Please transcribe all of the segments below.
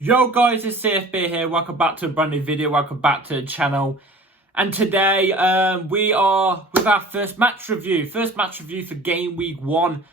Yo guys, it's CFB here. Welcome back to a brand new video. Welcome back to the channel. And today we are with our first match review. First match review for game week 1.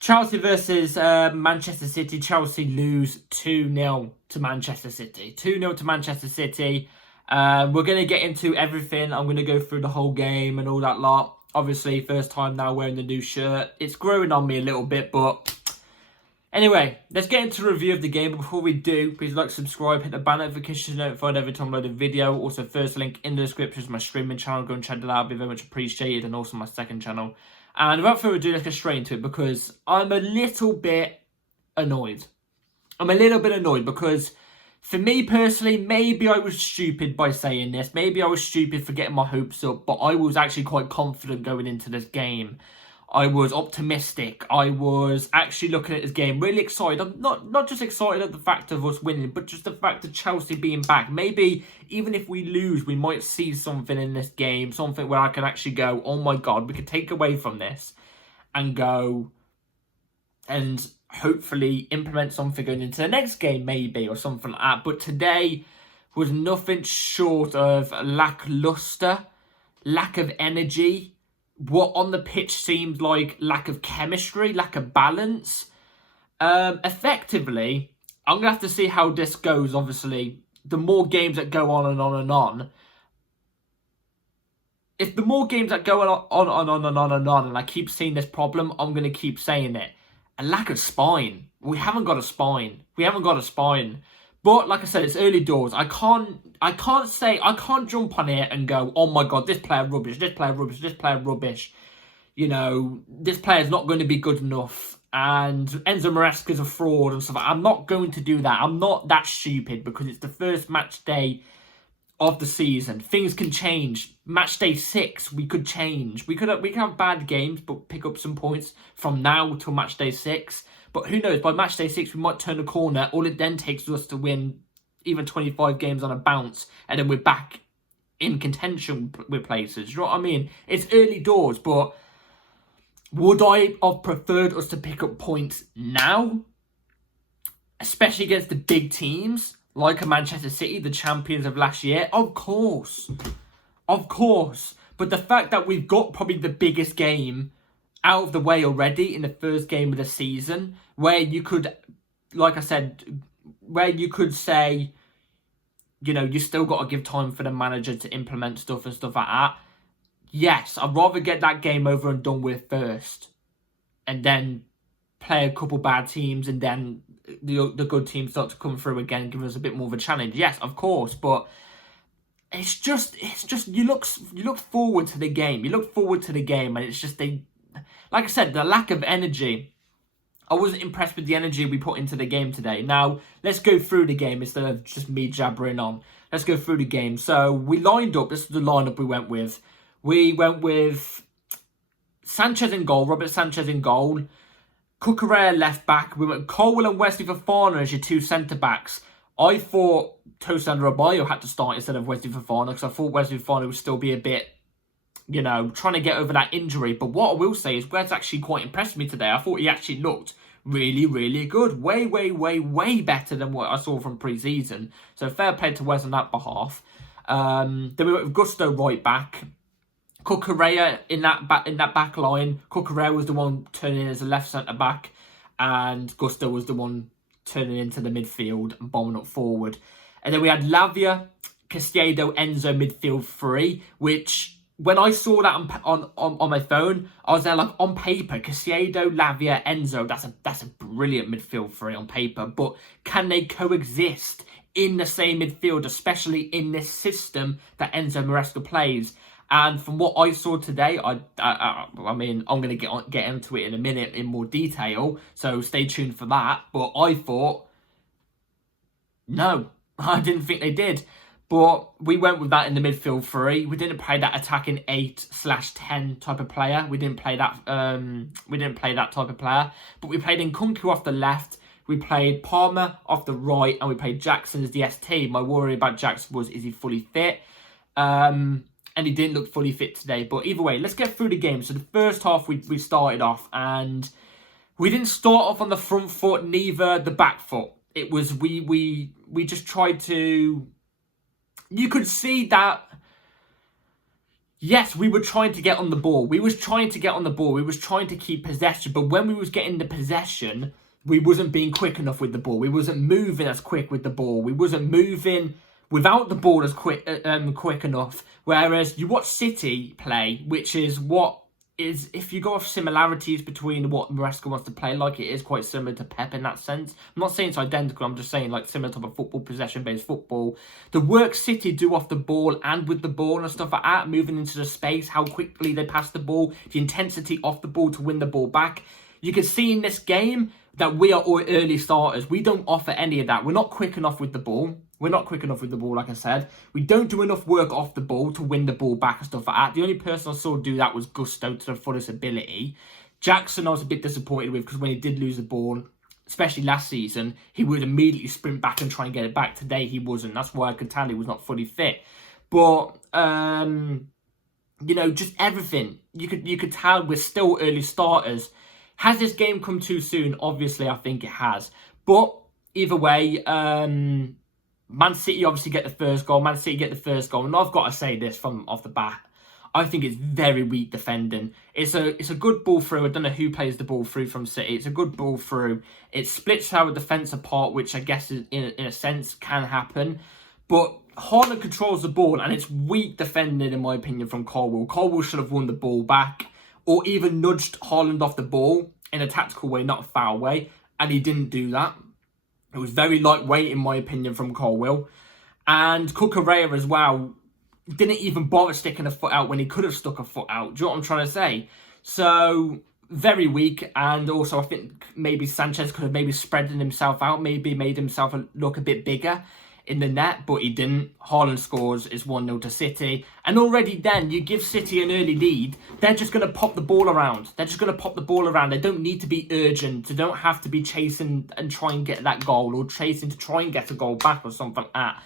Chelsea versus Manchester City. Chelsea lose 2-0 to Manchester City. 2-0 to Manchester City. We're going to get into everything. I'm going to go through the whole game and all that lot. Obviously, first time now wearing the new shirt. It's growing on me a little bit, but anyway, let's get into a review of the game. But before we do, please like, subscribe, hit the bell notification to be notified every time I load a video. Also, first link in the description is my streaming channel. Go and check that out. It'd be very much appreciated. And also my second channel. And without further ado, let's get straight into it because I'm a little bit annoyed. Because for me personally, maybe I was stupid by saying this. Maybe I was stupid for getting my hopes up. But I was actually quite confident going into this game. I was optimistic. I was actually looking at this game really excited. I'm not just excited at the fact of us winning, but just the fact of Chelsea being back. Maybe even if we lose, we might see something in this game. Something where I can actually go, oh my God, we could take away from this and go and hopefully implement something going into the next game maybe or something like that. But today was nothing short of lackluster, lack of energy. What on the pitch seemed like lack of chemistry, lack of balance. Effectively, I'm going to have to see how this goes, obviously. The more games that go on and on and on. If the more games that go on and I keep seeing this problem, I'm going to keep saying it. A lack of spine. We haven't got a spine. But like I said, it's early doors. I can't jump on it and go, oh my God, this player rubbish. You know, this player's not going to be good enough. And Enzo Maresca's a fraud and stuff. I'm not going to do that. I'm not that stupid because it's the first match day of the season. Things can change. Match day 6, we could change. We could have bad games, but pick up some points from now till match day 6. But who knows, by match day 6, we might turn a corner. All it then takes us to win even 25 games on a bounce. And then we're back in contention with places. You know what I mean? It's early doors, but would I have preferred us to pick up points now? Especially against the big teams, like a Manchester City, the champions of last year? Of course. But the fact that we've got probably the biggest game out of the way already in the first game of the season, where you could, like I said, where you could say, you know, you still got to give time for the manager to implement stuff and stuff like that. Yes, I'd rather get that game over and done with first and then play a couple bad teams and then the good teams start to come through again, give us a bit more of a challenge. Yes, of course, but it's just you look forward to the game. And it's just like I said, the lack of energy. I wasn't impressed with the energy we put into the game today. Now, let's go through the game instead of just me jabbering on. Let's go through the game. So, we lined up. This is the lineup we went with. We went with Sanchez in goal, Robert Sanchez in goal. Cucurella left back. We went Colwell and Wesley Fofana as your two centre-backs. I thought Tosin Adebayo had to start instead of Wesley Fofana because I thought Wesley Fofana would still be a bit, you know, trying to get over that injury. But what I will say is Wes actually quite impressed me today. I thought he actually looked really, really good. Way better than what I saw from pre-season. So fair play to Wes on that behalf. Then we went with Gusto right back. Cucurella in that back line. Cucurella was the one turning as a left centre-back. And Gusto was the one turning into the midfield and bombing up forward. And then we had Lavia, Caicedo, Enzo midfield 3, which when I saw that on my phone, I was there like, on paper, Caicedo, Lavia, Enzo, that's a brilliant midfield 3 on paper. But can they coexist in the same midfield, especially in this system that Enzo Maresca plays? And from what I saw today, I mean, I'm going to get into it in a minute in more detail, so stay tuned for that. But I thought, no, I didn't think they did. But we went with that in the midfield 3. We didn't play that attacking 8/10 type of player. We didn't play that. Type of player. But we played Nkunku off the left. We played Palmer off the right, and we played Jackson as the ST. My worry about Jackson was, is he fully fit? And he didn't look fully fit today. But either way, let's get through the game. So the first half, we started off, and we didn't start off on the front foot, neither the back foot. it was we just tried to. You could see that. Yes, we were trying to get on the ball. We was trying to get on the ball. We was trying to keep possession. But when we was getting the possession, we wasn't being quick enough with the ball. We wasn't moving as quick with the ball. We wasn't moving without the ball as quick enough. Whereas you watch City play, which is what is, if you go off similarities between what Maresca wants to play like, it is quite similar to Pep in that sense. I'm not saying it's identical, I'm just saying like similar type of football, possession-based football. The work City do off the ball and with the ball and stuff like that, moving into the space, how quickly they pass the ball, the intensity off the ball to win the ball back. You can see in this game that we are all early starters. We don't offer any of that. We're not quick enough with the ball. We're not quick enough with the ball, like I said. We don't do enough work off the ball to win the ball back and stuff like that. The only person I saw do that was Gusto to the fullest ability. Jackson I was a bit disappointed with, because when he did lose the ball, especially last season, he would immediately sprint back and try and get it back. Today he wasn't. That's why I could tell he was not fully fit. But you know, just everything. You could tell we're still early starters. Has this game come too soon? Obviously, I think it has. But either way, Man City obviously get the first goal. Man City get the first goal. And I've got to say this from off the bat. I think it's very weak defending. It's a good ball through. I don't know who plays the ball through from City. It's a good ball through. It splits our defence apart, which I guess is, in a sense can happen. But Haaland controls the ball, and it's weak defending, in my opinion, from Colwill. Colwill should have won the ball back, or even nudged Haaland off the ball in a tactical way, not a foul way. And he didn't do that. It was very lightweight, in my opinion, from Colwill. And Cucurella as well didn't even bother sticking a foot out when he could have stuck a foot out. Do you know what I'm trying to say? So, very weak. And also, I think maybe Sanchez could have maybe spread himself out, maybe made himself look a bit bigger in the net, but he didn't. Haaland scores, is 1-0 to City. And already then, you give City an early lead, they're just going to pop the ball around. They're just going to pop the ball around. They don't need to be urgent. They don't have to be chasing and try and get that goal, or chasing to try and get a goal back or something like that.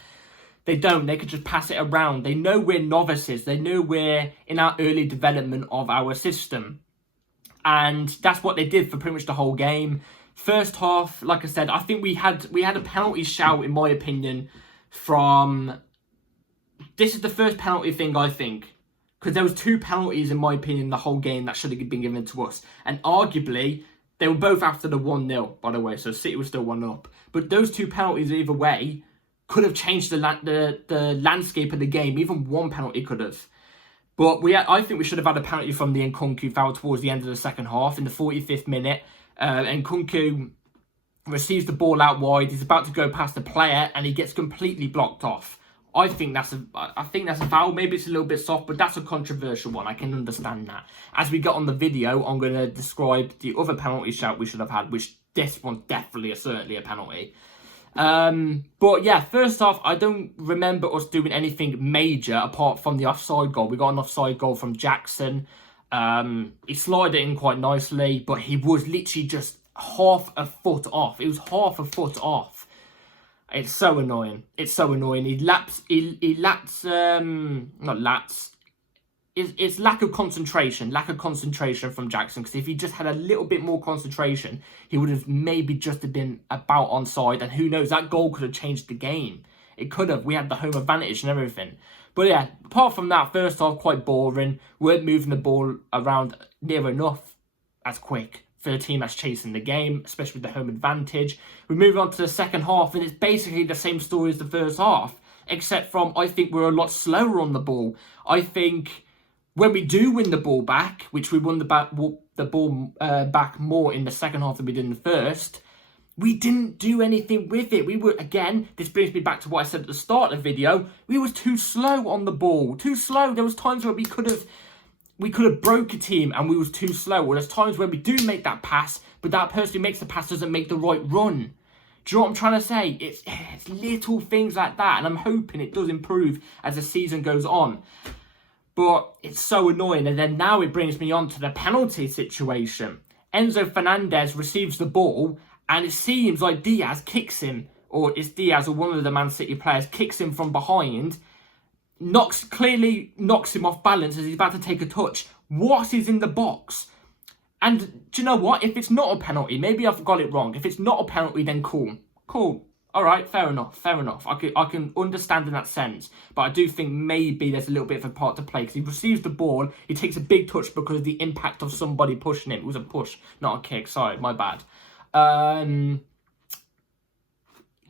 They don't. They could just pass it around. They know we're novices. They know we're in our early development of our system. And that's what they did for pretty much the whole game. First half, like I said, I think we had a penalty shout, in my opinion, from... This is the first penalty thing, I think. Because there was 2 penalties, in my opinion, the whole game that should have been given to us. And arguably, they were both after the 1-0, by the way. So City was still 1-up. But those 2 penalties, either way, could have changed the landscape of the game. Even one penalty could have. But I think we should have had a penalty from the Nkunku foul towards the end of the second half, in the 45th minute. And Nkunku receives the ball out wide. He's about to go past the player, and he gets completely blocked off. I think that's a foul. Maybe it's a little bit soft, but that's a controversial one. I can understand that. As we get on the video, I'm going to describe the other penalty shout we should have had, which this one's definitely certainly a penalty. But yeah, first off, I don't remember us doing anything major apart from the offside goal. We got an offside goal from Jackson. He slid it in quite nicely, but he was literally just half a foot off. It was half a foot off. It's so annoying. It's so annoying. It's lack of concentration. Lack of concentration from Jackson. Because if he just had a little bit more concentration, he would have maybe just have been about onside. And who knows, that goal could have changed the game. It could have. We had the home advantage and everything. But yeah, apart from that, first half, quite boring. Weren't moving the ball around near enough as quick for a team that's chasing the game, especially with the home advantage. We move on to the second half, and it's basically the same story as the first half, except from, I think we're a lot slower on the ball. I think when we do win the ball back, which we won the ball back more in the second half than we did in the first, we didn't do anything with it. We were, again, this brings me back to what I said at the start of the video, we was too slow on the ball. Too slow. There was times where we could have broke a team and we was too slow. Or there's times where we do make that pass, but that person who makes the pass doesn't make the right run. Do you know what I'm trying to say? It's little things like that, and I'm hoping it does improve as the season goes on. But it's so annoying. And then now it brings me on to the penalty situation. Enzo Fernandez receives the ball, and it seems like Diaz kicks him, or it's Diaz or one of the Man City players kicks him from behind, clearly knocks him off balance as he's about to take a touch. What is in the box? And do you know what? If it's not a penalty, maybe I've got it wrong. If it's not a penalty, then cool. Cool. All right, fair enough, fair enough. I can understand in that sense, but I do think maybe there's a little bit of a part to play because he receives the ball, he takes a big touch because of the impact of somebody pushing him. It was a push, not a kick. Sorry, my bad.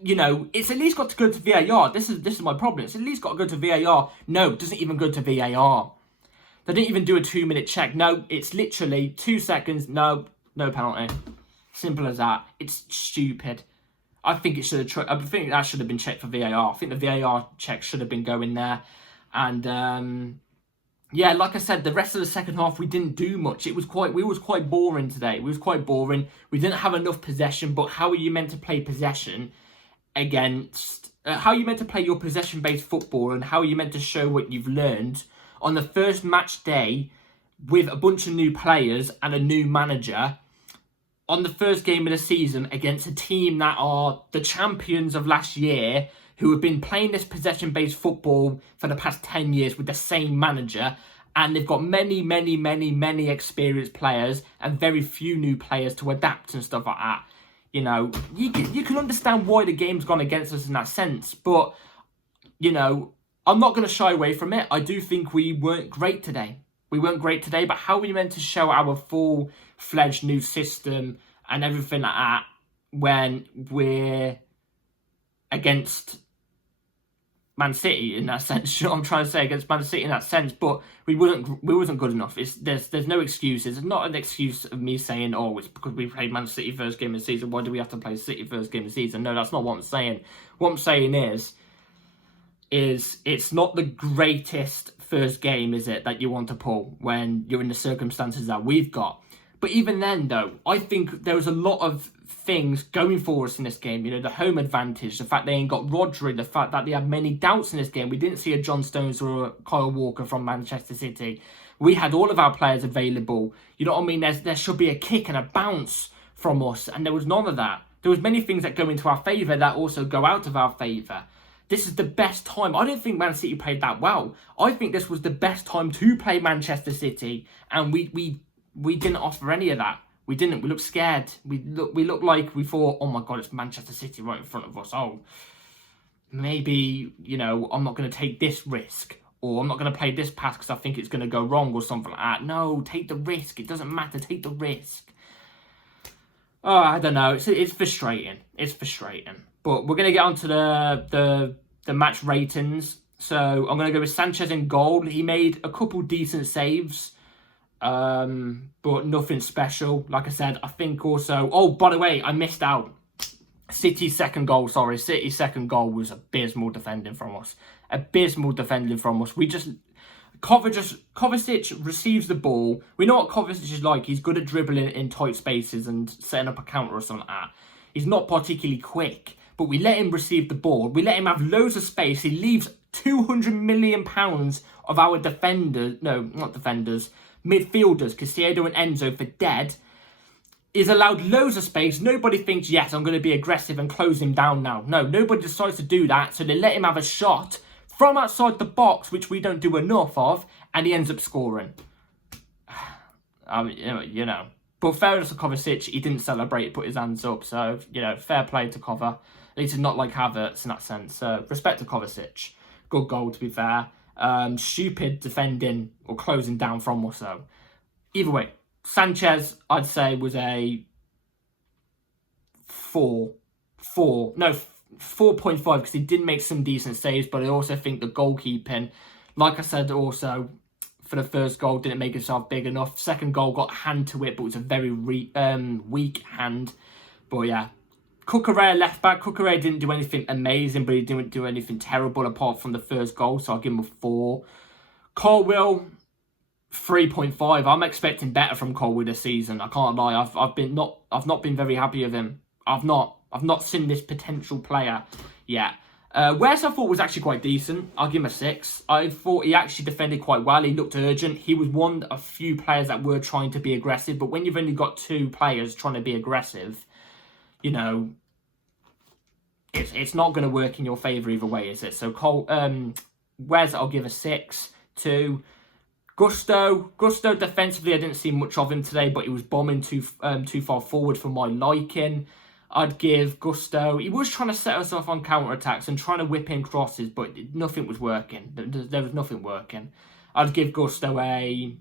You know, it's at least got to go to VAR. This is my problem. It's at least got to go to VAR. No, it doesn't even go to VAR. They didn't even do a 2-minute check. No, it's literally 2 seconds. No penalty. Simple as that. It's stupid. I think it should have. I think that should have been checked for VAR. I think the VAR check should have been going there. And yeah, like I said, the rest of the second half we didn't do much. We was quite boring today. We was quite boring. We didn't have enough possession. But how are you meant to play possession against? How are you meant to play your possession-based football, and how are you meant to show what you've learned on the first match day with a bunch of new players and a new manager? On the first game of the season against a team that are the champions of last year, who have been playing this possession-based football for the past 10 years with the same manager, and they've got many experienced players and very few new players to adapt and stuff like that. You know, you can understand why the game's gone against us in that sense, but, you know, I'm not going to shy away from it. I do think we weren't great today. We weren't great today, but how are we meant to show our full-fledged new system and everything like that when we're against Man City in that sense? You know what I'm trying to say, against Man City in that sense, but we wasn't good enough. There's no excuses. It's not an excuse of me saying, oh, it's because we played Man City first game of the season. Why do we have to play City first game of the season? No, that's not what I'm saying. What I'm saying is it's not the greatest first game, is it, that you want to pull when you're in the circumstances that we've got. But even then, though, I think there was a lot of things going for us in this game. You know, the home advantage, the fact they ain't got Rodri, the fact that they had many doubts in this game. We didn't see a John Stones or a Kyle Walker from Manchester City. We had all of our players available. You know what I mean? There should be a kick and a bounce from us, and there was none of that. There was many things that go into our favour that also go out of our favour. This is the best time. I don't think Man City played that well. I think this was the best time to play Manchester City, and we didn't offer any of that. We didn't. We looked scared. We looked like we thought, oh my God, it's Manchester City right in front of us. Oh, maybe, you know, I'm not going to take this risk, or I'm not going to play this pass because I think it's going to go wrong or something like that. No, take the risk. It doesn't matter. Take the risk. Oh, I don't know. It's frustrating. It's frustrating. But we're going to get on to the match ratings. So I'm going to go with Sanchez in goal. He made a couple decent saves, but nothing special. Like I said, I think also... Oh, by the way, I missed out. City's second goal was abysmal defending from us. Abysmal defending from us. Kovacic receives the ball. We know what Kovacic is like. He's good at dribbling in tight spaces and setting up a counter or something like that. He's not particularly quick, but we let him receive the ball. We let him have loads of space. He leaves £200 million of our defenders, no, not defenders, midfielders, Caicedo and Enzo, for dead. He's allowed loads of space. Nobody thinks, yes, I'm going to be aggressive and close him down now. No, nobody decides to do that, so they let him have a shot from outside the box, which we don't do enough of, and he ends up scoring. You know. But fair enough to Kovacic, he didn't celebrate, he put his hands up, so, you know, fair play to Kova. At least he's not like Havertz in that sense. Respect to Kovacic. Good goal, to be fair. Stupid defending or closing down from us, though. Either way, Sanchez, I'd say, was a 4.5, because he did make some decent saves, but I also think the goalkeeping, like I said, also for the first goal, didn't make himself big enough. Second goal got a hand to it, but it was a very weak hand. But yeah, Cucurella left back. Cucurella didn't do anything amazing, but he didn't do anything terrible apart from the first goal, so I'll give him a 4. Colwill, 3.5. I'm expecting better from Colwill this season. I can't lie. I've not been very happy with him. I've not seen this potential player yet. Wes I thought was actually quite decent. I'll give him a 6. I thought he actually defended quite well. He looked urgent. He was one of few players that were trying to be aggressive. But when you've only got 2 players trying to be aggressive, you know, it's not going to work in your favour either way, is it? So Wes I'll give a 6 to. Gusto defensively, I didn't see much of him today, but he was bombing too far forward for my liking. I'd give Gusto. He was trying to set us off on counter-attacks and trying to whip in crosses, but nothing was working. There was nothing working. I'd give Gusto a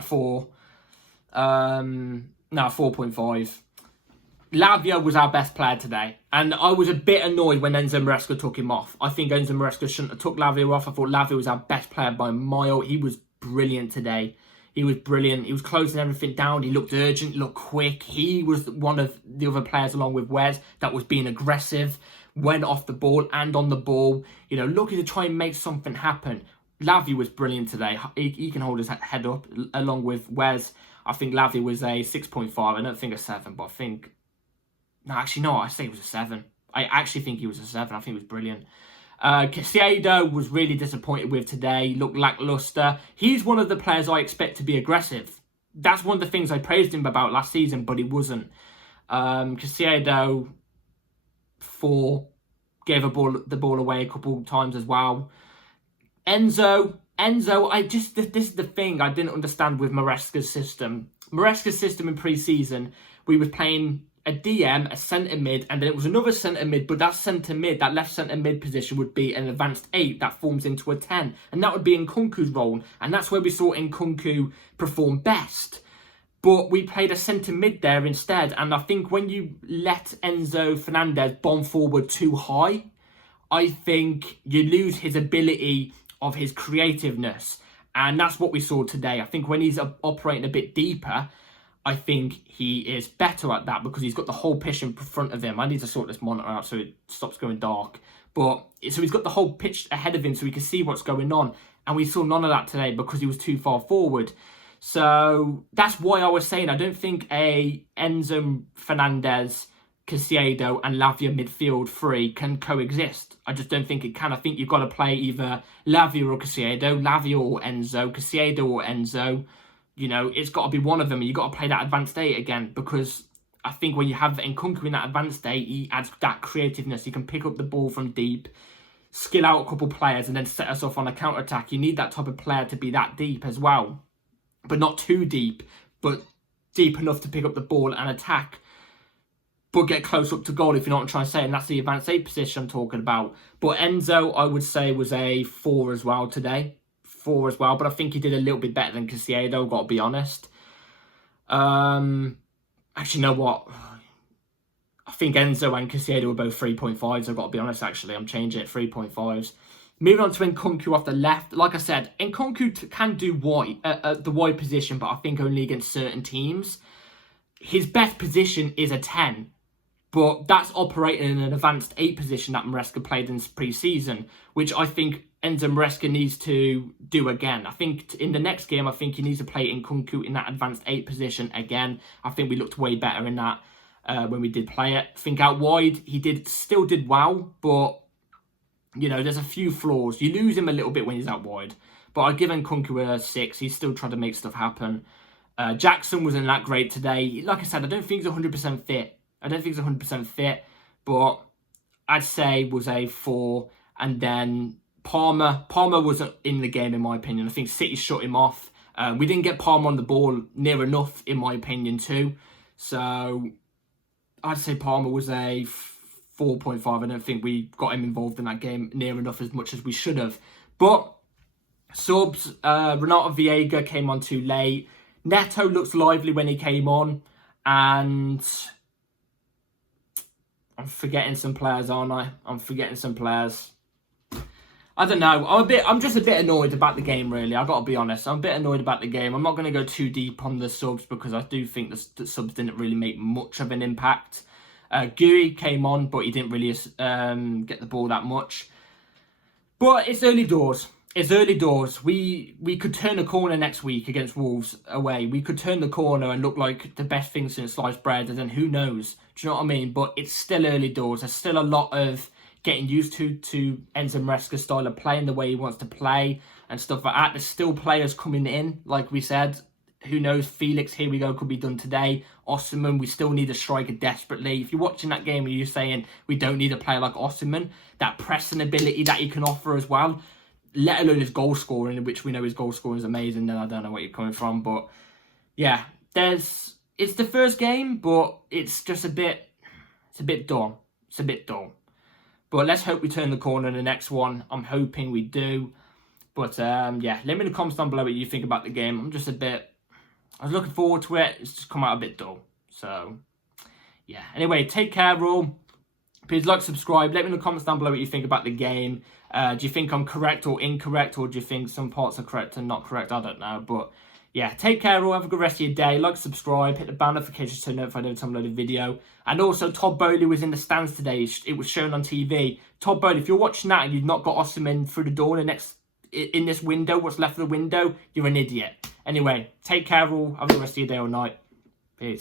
4. No, 4.5. Lavia was our best player today. And I was a bit annoyed when Enzo Maresca took him off. I think Enzo Maresca shouldn't have took Lavia off. I thought Lavia was our best player by a mile. He was brilliant today. He was brilliant. He was closing everything down. He looked urgent, looked quick. He was one of the other players along with Wes that was being aggressive, went off the ball and on the ball. You know, looking to try and make something happen. Lavia was brilliant today. He can hold his head up along with Wes. I think Lavia was a 6.5. I don't think a 7, but I think... No, actually, no, I say it was a 7. I actually think he was a 7. I think he was brilliant. Caicedo was really disappointed with today. Looked lackluster. He's one of the players I expect to be aggressive. That's one of the things I praised him about last season, but he wasn't. Caicedo, 4, gave the ball away a couple of times as well. Enzo, this is the thing I didn't understand with Maresca's system. Maresca's system in pre-season, we were playing a DM, a centre mid, and then it was another centre mid, but that centre mid, that left centre mid position would be an advanced 8 that forms into a 10, and that would be Nkunku's role, and that's where we saw Nkunku perform best. But we played a centre mid there instead, and I think when you let Enzo Fernandez bomb forward too high, I think you lose his ability of his creativeness, and that's what we saw today. I think when he's operating a bit deeper, I think he is better at that because he's got the whole pitch in front of him. I need to sort this monitor out so it stops going dark. So he's got the whole pitch ahead of him so he can see what's going on. And we saw none of that today because he was too far forward. So that's why I was saying I don't think a Enzo Fernandez, Caicedo and Lavia midfield 3 can coexist. I just don't think it can. I think you've got to play either Lavia or Caicedo, Lavia or Enzo, Caicedo or Enzo. You know, it's got to be one of them, and you've got to play that advanced 8 again, because I think when you have Nkunku in that advanced 8, he adds that creativeness. He can pick up the ball from deep, skill out a couple players, and then set us off on a counter-attack. You need that type of player to be that deep as well, but not too deep, but deep enough to pick up the ball and attack, but get close up to goal, if you know what I'm trying to say, and that's the advanced 8 position I'm talking about. But Enzo, I would say, was a 4 as well today. 4 as well, but I think he did a little bit better than Caicedo, got to be honest. Actually, you know what? I think Enzo and Caicedo were both 3.5s, I've got to be honest, actually. I'm changing it, 3.5s. Moving on to Nkunku off the left. Like I said, Nkunku can do the wide position, but I think only against certain teams. His best position is a 10, but that's operating in an advanced 8 position that Maresca played in pre-season, which I think Enzo Maresca needs to do again. I think in the next game, I think he needs to play Nkunku in that advanced 8 position again. I think we looked way better in that when we did play it. I think out wide, he still did well, but, you know, there's a few flaws. You lose him a little bit when he's out wide, but I'd give Nkunku a 6. He's still trying to make stuff happen. Jackson wasn't that great today. Like I said, I don't think he's 100% fit. But I'd say was a 4. And then Palmer wasn't in the game, in my opinion. I think City shut him off. We didn't get Palmer on the ball near enough, in my opinion, too. So I'd say Palmer was a 4.5. I don't think we got him involved in that game near enough as much as we should have. But subs, Renato Viega came on too late. Neto looks lively when he came on. And I'm forgetting some players, aren't I? I'm forgetting some players. I don't know. I'm just a bit annoyed about the game, really. I've got to be honest. I'm a bit annoyed about the game. I'm not going to go too deep on the subs because I do think the subs didn't really make much of an impact. Gui came on, but he didn't really get the ball that much. But it's early doors. It's early doors. We could turn a corner next week against Wolves away. We could turn the corner and look like the best thing since sliced bread, and then who knows? Do you know what I mean? But it's still early doors. There's still a lot of getting used to Enzo Maresca's style of playing, the way he wants to play and stuff like that. There's still players coming in, like we said. Who knows? Felix, here we go, could be done today. Osimhen, we still need a striker desperately. If you're watching that game and you're saying we don't need a player like Osimhen, that pressing ability that he can offer as well, let alone his goal scoring, which we know his goal scoring is amazing, then I don't know where you're coming from. But yeah, there's it's the first game, but it's just a bit dull. It's a bit dull. But let's hope we turn the corner in the next one. I'm hoping we do. But yeah, let me in the comments down below what you think about the game. I was looking forward to it. It's just come out a bit dull. So yeah. Anyway, take care, all. Please like, subscribe. Let me in the comments down below what you think about the game. Do you think I'm correct or incorrect, or do you think some parts are correct and not correct? I don't know. But yeah, take care, all. Have a good rest of your day. Like, subscribe, hit the bell notification so you're notified every time I load a video. And also, Todd Boehly was in the stands today. It was shown on TV. Todd Boehly, if you're watching that and you've not got Osimhen through the door in this window, what's left of the window, you're an idiot. Anyway, take care, all. Have a good rest of your day or night.